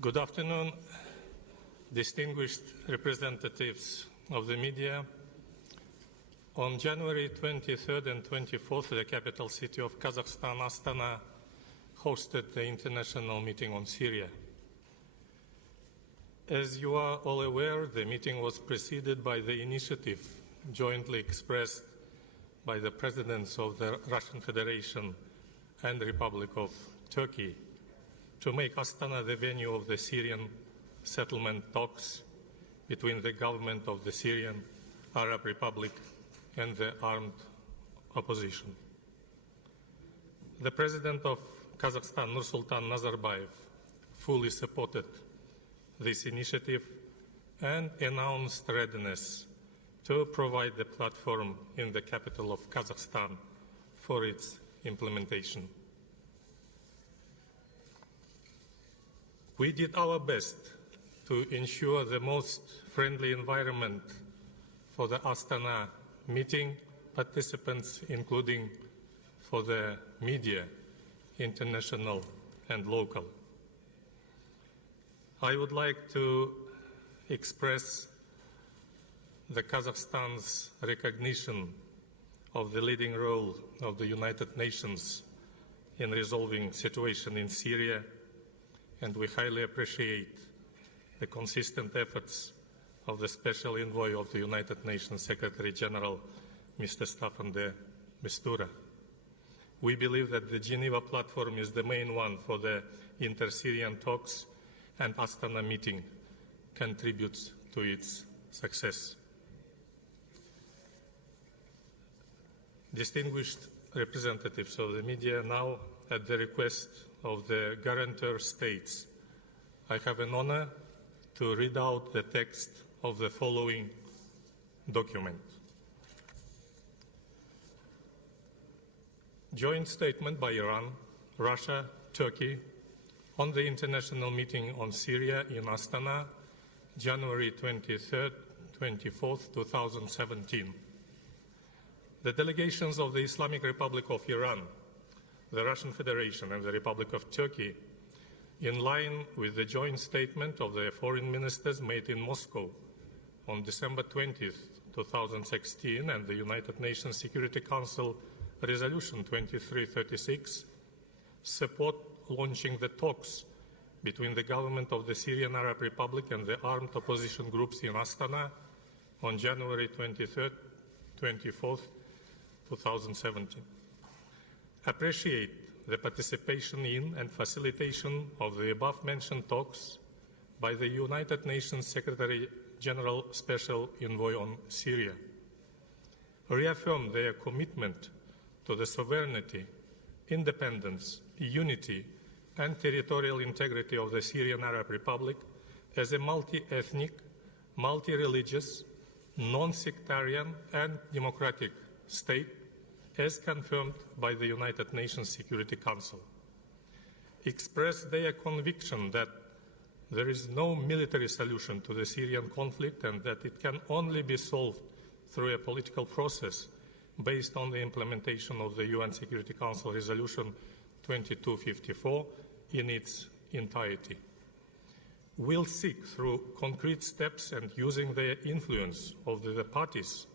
Good afternoon, distinguished representatives of the media. On January 23rd and 24th, the capital city of Kazakhstan, Astana, hosted the international meeting on Syria. As you are all aware, the meeting was preceded by the initiative jointly expressed by the presidents of the Russian Federation and the Republic of Turkey to make Astana the venue of the Syrian settlement talks between the government of the Syrian Arab Republic and the armed opposition. The President of Kazakhstan, Nursultan Nazarbayev, fully supported this initiative and announced readiness to provide the platform in the capital of Kazakhstan for its implementation. We did our best to ensure the most friendly environment for the Astana meeting participants, including for the media, international and local. I would like to express the Kazakhstan's recognition of the leading role of the United Nations in resolving the situation in Syria, and we highly appreciate the consistent efforts of the Special Envoy of the United Nations Secretary General, Mr. Staffan de Mistura. We believe that the Geneva platform is the main one for the inter-Syrian talks, and Astana meeting contributes to its success. Distinguished representatives of the media, now at the request of the guarantor states, I have an honor to read out the text of the following document. Joint statement by Iran, Russia, Turkey on the international meeting on Syria in Astana, January 23rd, 24th, 2017. The delegations of the Islamic Republic of Iran, the Russian Federation and the Republic of Turkey, in line with the joint statement of the foreign ministers made in Moscow on December 20th, 2016, and the United Nations Security Council Resolution 2336, support launching the talks between the government of the Syrian Arab Republic and the armed opposition groups in Astana on January 23rd, 24th, 2017. Appreciate the participation in and facilitation of the above-mentioned talks by the United Nations Secretary General Special Envoy on Syria. Reaffirm their commitment to the sovereignty, independence, unity, and territorial integrity of the Syrian Arab Republic as a multi-ethnic, multi-religious, non-sectarian, and democratic state, as confirmed by the United Nations Security Council. Express their conviction that there is no military solution to the Syrian conflict and that it can only be solved through a political process based on the implementation of the UN Security Council Resolution 2254 in its entirety. We'll seek through concrete steps and using the influence of the parties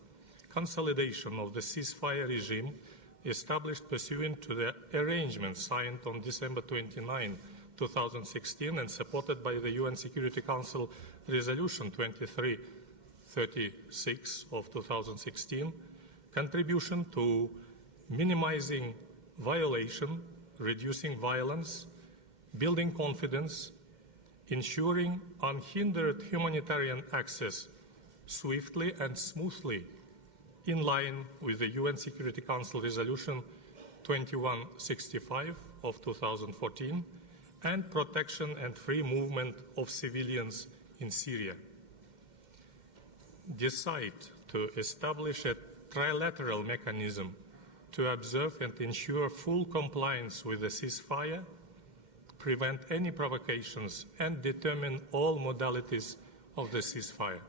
consolidation of the ceasefire regime established pursuant to the arrangement signed on December 29, 2016 and supported by the UN Security Council Resolution 2336 of 2016, contribution to minimizing violation, reducing violence, building confidence, ensuring unhindered humanitarian access swiftly and smoothly in line with the UN Security Council Resolution 2165 of 2014 and protection and free movement of civilians in Syria. Decide to establish a trilateral mechanism to observe and ensure full compliance with the ceasefire, prevent any provocations, and determine all modalities of the ceasefire.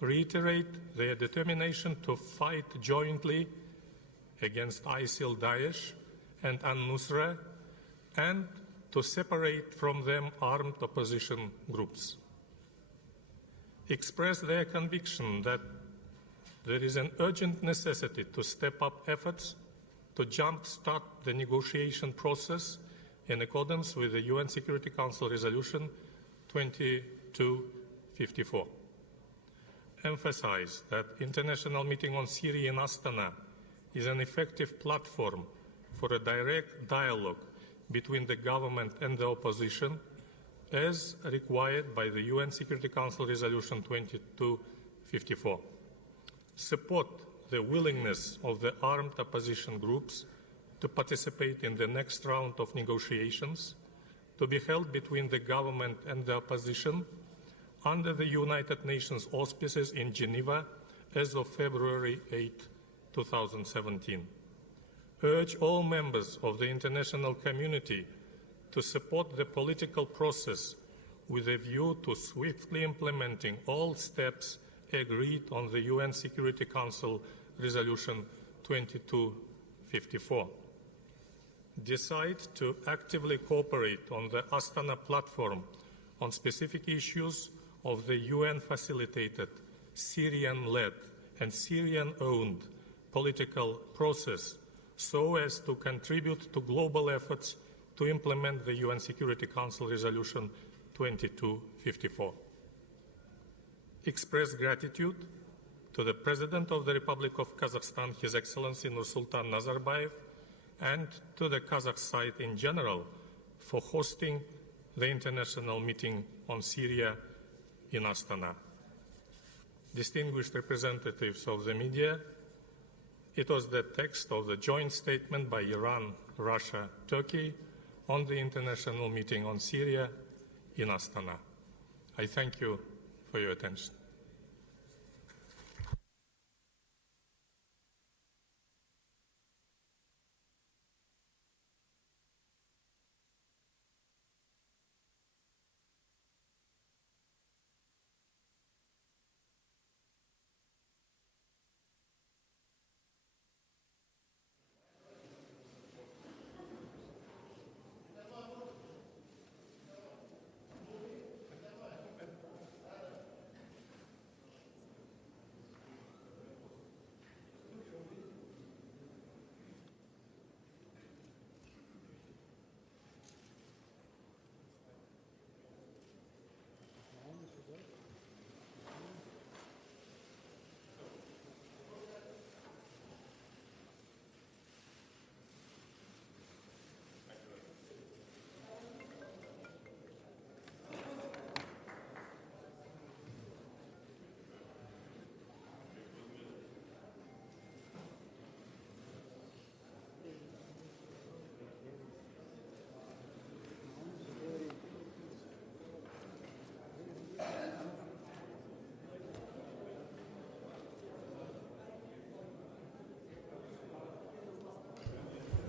Reiterate their determination to fight jointly against ISIL, Daesh, and al-Nusra, and to separate from them armed opposition groups, express their conviction that there is an urgent necessity to step up efforts to jumpstart the negotiation process in accordance with the UN Security Council Resolution 2254. Emphasize that International Meeting on Syria in Astana is an effective platform for a direct dialogue between the government and the opposition, as required by the UN Security Council Resolution 2254. Support the willingness of the armed opposition groups to participate in the next round of negotiations to be held between the government and the opposition under the United Nations auspices in Geneva as of February 8, 2017. Urge all members of the international community to support the political process with a view to swiftly implementing all steps agreed on the UN Security Council Resolution 2254. Decide to actively cooperate on the Astana platform on specific issues of the UN-facilitated, Syrian-led and Syrian-owned political process so as to contribute to global efforts to implement the UN Security Council Resolution 2254. Express gratitude to the President of the Republic of Kazakhstan, His Excellency Nursultan Nazarbayev, and to the Kazakh side in general for hosting the International Meeting on Syria in Astana. Distinguished representatives of the media, it was the text of the joint statement by Iran, Russia, Turkey on the International Meeting on Syria in Astana. I thank you for your attention.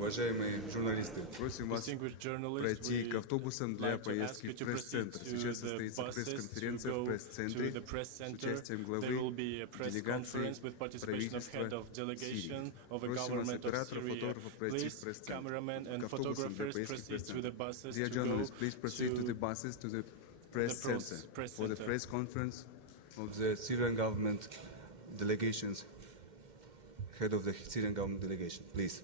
Уважаемые журналисты, просим вас пройти к автобусам для поездки в пресс-центр. Сейчас состоится пресс-конференция в пресс-центре с участием главы делегации правительства Сирии. Просим вас, операторов, фотографов, пройти в пресс-центр. К автобусам для поездки в пресс-центр. Dear journalists, please proceed to the buses to the press center for the press conference of the Syrian government delegations, head of the Syrian government delegation, please.